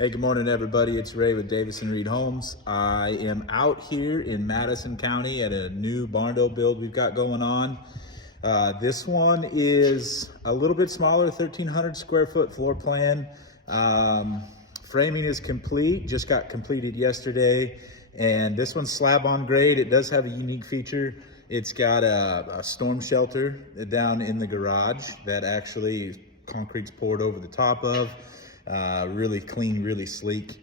Hey, good morning, everybody. It's Ray with Davison Reed Homes. I am out here in Madison County at a new barn door build we've got going on. This one is a little bit smaller, 1,300 square foot floor plan. Framing is complete, just got completed yesterday. And this one's slab on grade. It does have a unique feature. It's got a storm shelter down in the garage that actually concrete's poured over the top of. Really clean, really sleek,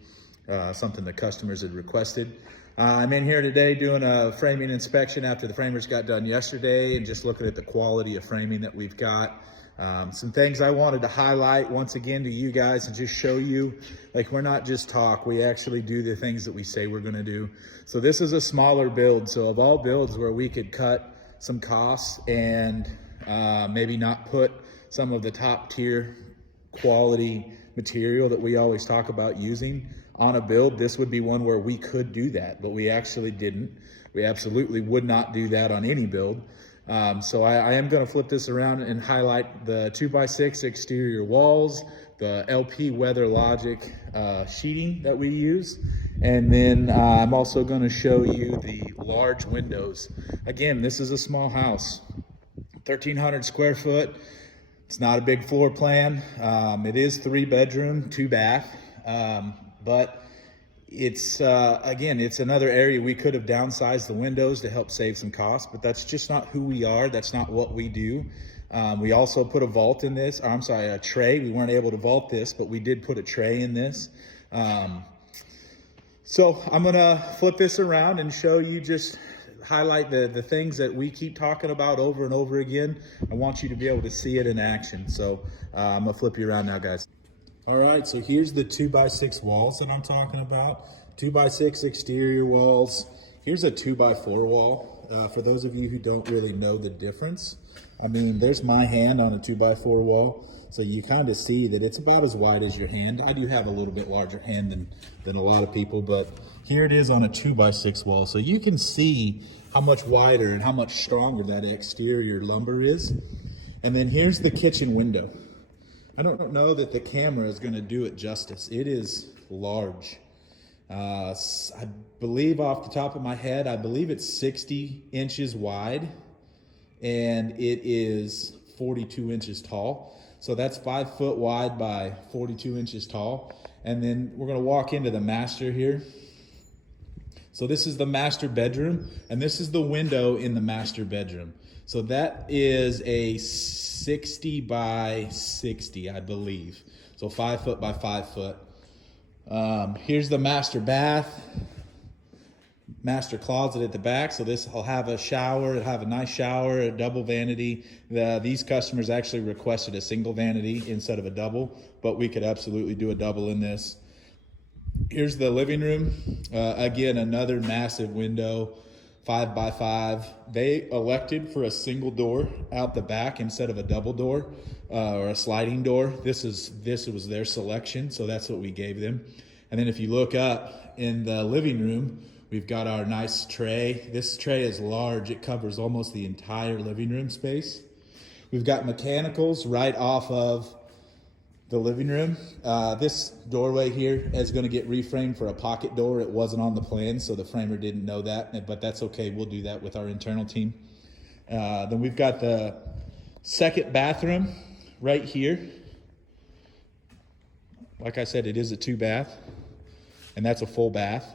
something the customers had requested. I'm in here today doing a framing inspection after the framers got done yesterday and just looking at the quality of framing that we've got. Some things I wanted to highlight once again to you guys and just show you, like, we're not just talk, we actually do the things that we say we're gonna do. So this is a smaller build. So of all builds where we could cut some costs and maybe not put some of the top tier quality material that we always talk about using on a build, this would be one where we could do that, but we actually didn't. We absolutely would not do that on any build. So I am going to flip this around and highlight the 2x6 exterior walls, the LP Weather Logic sheeting that we use, and then I'm also going to show you the large windows. Again, this is a small house, 1,300 square foot. It's not a big floor plan. It is 3-bedroom, 2-bath, but it's, again, it's another area we could have downsized the windows to help save some costs, but that's just not who we are. That's not what we do. We also put a vault in this, or I'm sorry, a tray. We weren't able to vault this, but we did put a tray in this. So I'm gonna flip this around and show you, just highlight the things that we keep talking about over and over again. I want you to be able to see it in action. So I'm gonna flip you around now, guys. All right, so here's the 2x6 walls that I'm talking about. 2x6 exterior walls. Here's a 2x4 wall. For those of you who don't really know the difference, I mean, there's my hand on a 2x4 wall. So you kind of see that it's about as wide as your hand. I do have a little bit larger hand than a lot of people, but here it is on a 2x6 wall. So you can see how much wider and how much stronger that exterior lumber is. And then here's the kitchen window. I don't know that the camera is going to do it justice. It is large. I believe off the top of my head, I believe it's 60 inches wide and it is 42 inches tall. So that's 5 foot wide by 42 inches tall. And then we're going to walk into the master here. So this is the master bedroom, and this is the window in the master bedroom. So that is a 60 by 60, I believe. So 5 foot by 5 foot. Here's the master bath, master closet at the back. So this will have a shower, it'll have a nice shower, a double vanity. These customers actually requested a single vanity instead of a double, but we could absolutely do a double in this. Here's the living room. Again, another massive window, 5 by 5. They elected for a single door out the back instead of a double door or a sliding door. This was their selection, so that's what we gave them. And then if you look up in the living room, we've got our nice tray. This tray is large. It covers almost the entire living room space. We've got mechanicals right off of the living room. This doorway here is going to get reframed for a pocket door. It wasn't on the plan, so the framer didn't know that, but that's okay. We'll do that with our internal team. Then we've got the second bathroom right here. Like I said, it is a 2-bath, and that's a full bath.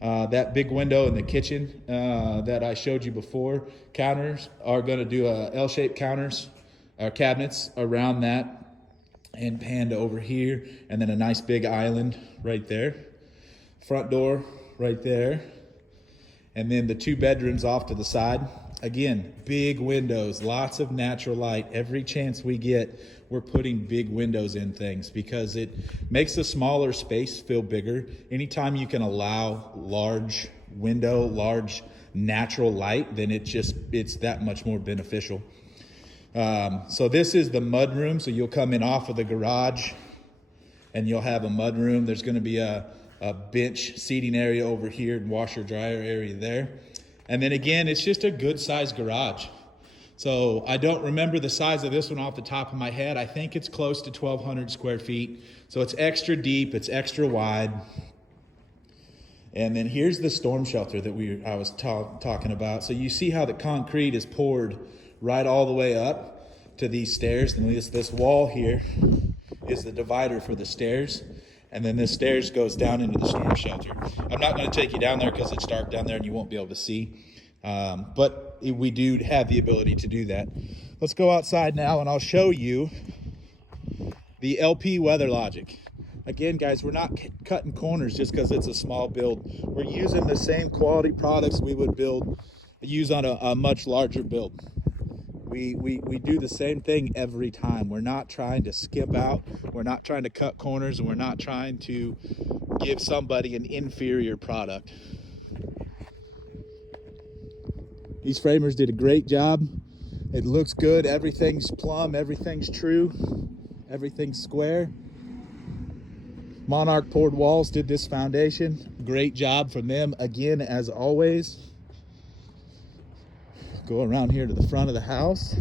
That big window in the kitchen that I showed you before, counters are going to do L-shaped counters or cabinets around that, and panned over here, and then a nice big island right there. Front door right there. And then the 2 bedrooms off to the side. Again, big windows, lots of natural light. Every chance we get, we're putting big windows in things because it makes the smaller space feel bigger. Anytime you can allow large window, large natural light, then it's that much more beneficial. So this is the mud room. So you'll come in off of the garage and you'll have a mud room. There's going to be a bench seating area over here and washer dryer area there. And then again, it's just a good sized garage. So I don't remember the size of this one off the top of my head. I think it's close to 1,200 square feet. So it's extra deep, it's extra wide. And then here's the storm shelter that I was talking about. So you see how the concrete is poured right all the way up to these stairs. And this wall here is the divider for the stairs. And then this stairs goes down into the storm shelter. I'm not going to take you down there because it's dark down there and you won't be able to see. But we do have the ability to do that. Let's go outside now and I'll show you the LP WeatherLogic. Again, guys, we're not cutting corners just because it's a small build. We're using the same quality products we would use on a much larger build. We do the same thing every time. We're not trying to skip out. We're not trying to cut corners, and we're not trying to give somebody an inferior product. These framers did a great job. It looks good. Everything's plumb. Everything's true. Everything's square. Monarch Poured Walls did this foundation. Great job from them again, as always. Go around here to the front of the house.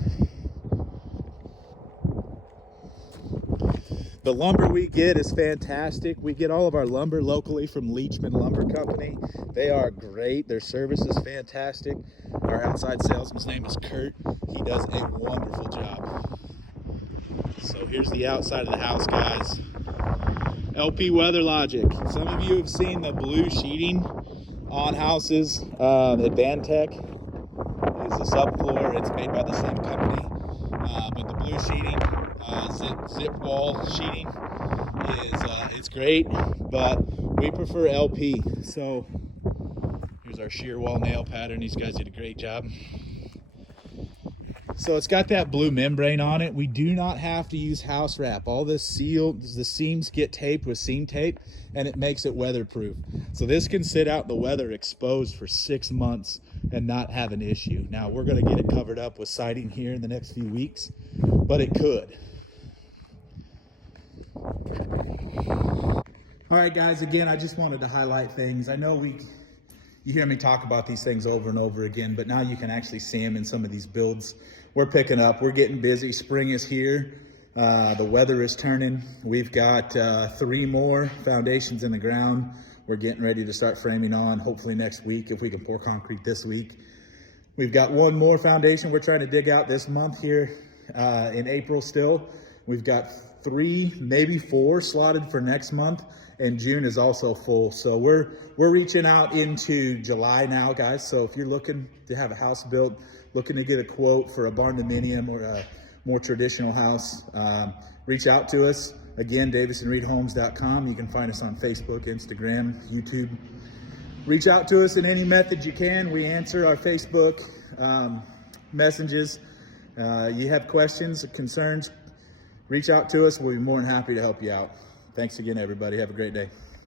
The lumber we get is fantastic. We get all of our lumber locally from Leachman Lumber Company. They are great. Their service is fantastic. Our outside salesman's name is Kurt. He does a wonderful job. So here's the outside of the house, guys. LP WeatherLogic. Some of you have seen the blue sheeting on houses. Advantech is the subfloor. It's made by the same company. But the blue sheeting, zip wall sheeting, it's great. But we prefer LP. So here's our shear wall nail pattern. These guys did a great job. So it's got that blue membrane on it. We do not have to use house wrap. All this sealed, the seams get taped with seam tape and it makes it weatherproof. So this can sit out in the weather exposed for 6 months and not have an issue. Now we're gonna get it covered up with siding here in the next few weeks, but it could. All right, guys, again, I just wanted to highlight things. I know you hear me talk about these things over and over again, but now you can actually see them in some of these builds. We're picking up, we're getting busy. Spring is here, the weather is turning. We've got 3 more foundations in the ground. We're getting ready to start framing on, hopefully next week, if we can pour concrete this week. We've got 1 more foundation we're trying to dig out this month here in April still. We've got 3, maybe 4 slotted for next month, and June is also full. So we're reaching out into July now, guys. So if you're looking to have a house built, looking to get a quote for a barn dominium or a more traditional house, reach out to us. Again, DavisonReedHomes.com. You can find us on Facebook, Instagram, YouTube. Reach out to us in any method you can. We answer our Facebook messages. You have questions or concerns, reach out to us. We'll be more than happy to help you out. Thanks again, everybody. Have a great day.